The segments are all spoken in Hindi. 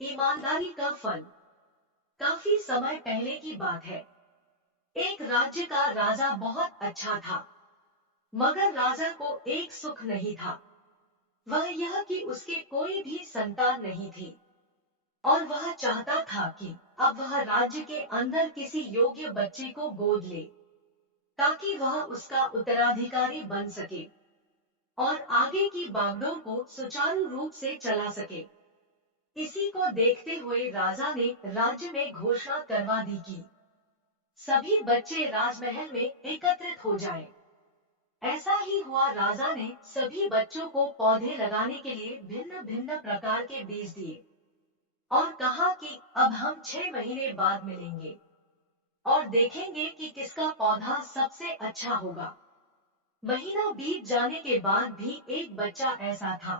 ईमानदारी का फल। काफी समय पहले की बात है। एक राज्य का राजा बहुत अच्छा था, मगर राजा को एक सुख नहीं था। वह यह कि उसके कोई भी संतान नहीं थी, और वह चाहता था कि अब वह राज्य के अंदर किसी योग्य बच्चे को गोद ले, ताकि वह उसका उत्तराधिकारी बन सके और आगे की बागडोर को सुचारू रूप से चला सके। इसी को देखते हुए राजा ने राज्य में घोषणा करवा दी कि सभी बच्चे राजमहल में एकत्रित हो जाएं। ऐसा ही हुआ। राजा ने सभी बच्चों को पौधे लगाने के लिए भिन्न भिन्न प्रकार के बीज दिए और कहा कि अब हम 6 महीने बाद मिलेंगे और देखेंगे कि किसका पौधा सबसे अच्छा होगा। महीना बीत जाने के बाद भी एक बच्चा ऐसा था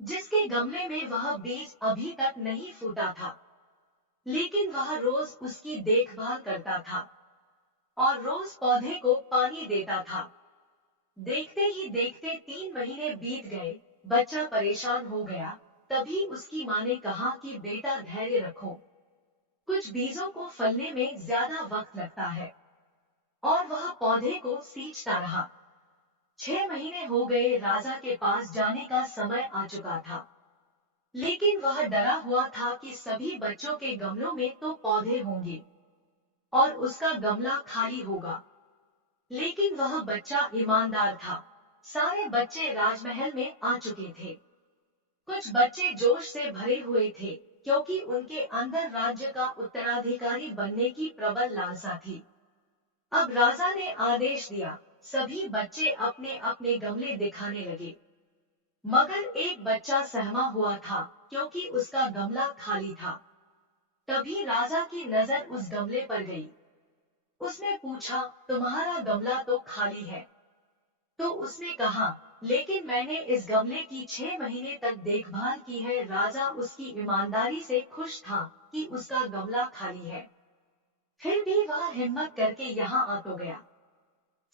जिसके गमले में वह बीज अभी तक नहीं फूटा था, लेकिन वह रोज उसकी देखभाल करता था और रोज पौधे को पानी देता था। देखते ही देखते 3 महीने बीत गए। बच्चा परेशान हो गया। तभी उसकी माँ ने कहा कि बेटा धैर्य रखो, कुछ बीजों को फलने में ज्यादा वक्त लगता है। और वह पौधे को सींचता रहा। 6 महीने हो गए। राजा के पास जाने का समय आ चुका था, लेकिन वह डरा हुआ था कि सभी बच्चों के गमलों में तो पौधे होंगे और उसका गमला खाली होगा। लेकिन वह बच्चा ईमानदार था। सारे बच्चे राजमहल में आ चुके थे। कुछ बच्चे जोश से भरे हुए थे, क्योंकि उनके अंदर राज्य का उत्तराधिकारी बनने की प्रबल लालसा थी। अब राजा ने आदेश दिया, सभी बच्चे अपने अपने गमले दिखाने लगे। मगर एक बच्चा सहमा हुआ था, क्योंकि उसका गमला खाली था। तभी राजा की नजर उस गमले पर गई। उसने पूछा, तुम्हारा गमला तो खाली है। तो उसने कहा, लेकिन मैंने इस गमले की 6 महीने तक देखभाल की है। राजा उसकी ईमानदारी से खुश था कि उसका गमला खाली है। फिर भी वह हिम्मत करके यहाँ आ तो गया।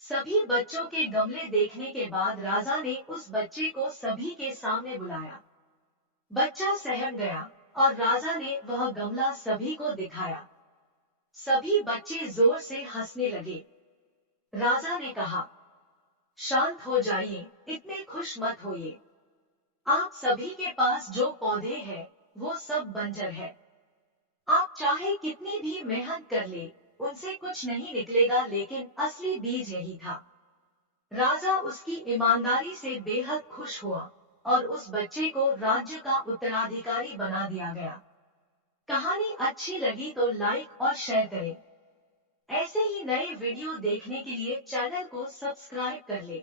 सभी बच्चों के गमले देखने के बाद राजा ने उस बच्चे को सभी के सामने बुलाया। बच्चा सहम गया और राजा ने वह गमला सभी को दिखाया। सभी बच्चे जोर से हंसने लगे। राजा ने कहा, शांत हो जाइए, इतने खुश मत होइए। आप सभी के पास जो पौधे हैं, वो सब बंजर है। आप चाहे कितनी भी मेहनत कर ले, उनसे कुछ नहीं निकलेगा, लेकिन असली बीज यही था। राजा उसकी ईमानदारी से बेहद खुश हुआ और उस बच्चे को राज्य का उत्तराधिकारी बना दिया गया। कहानी अच्छी लगी तो लाइक और शेयर करें। ऐसे ही नए वीडियो देखने के लिए चैनल को सब्सक्राइब कर ले।